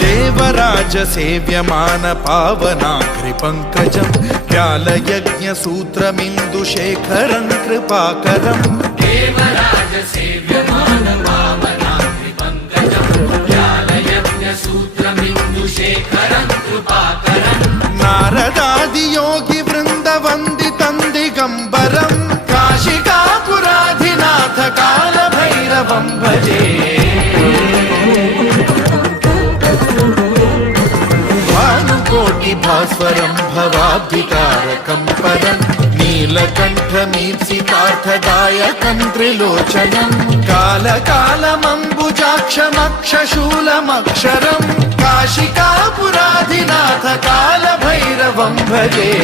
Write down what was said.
देवराज सेव्यमान पावनाघ्रि पंकजं व्यालयज्ञ सूत्रमिन्दुशेखरं कृपाकरं देवराज सेव्यमान पावनाघ्रि पंकजं व्यालयज्ञ सूत्रमिन्दुशेखरं कृपाकरं नारदादि योगी वृंद वंदितं दिगंबरं काशिकापुराधिनाथ काल भैरवं भजे भानुकोटि भास्वरं भवाब्धितारकं परं नीलकण्ठमीप्सितार्थदायकं त्रिलोचनं कालकालमम्बुजाक्षमक्षशूलमक्षरं काशिकापुराधिनाथ काल भैरवं भजे।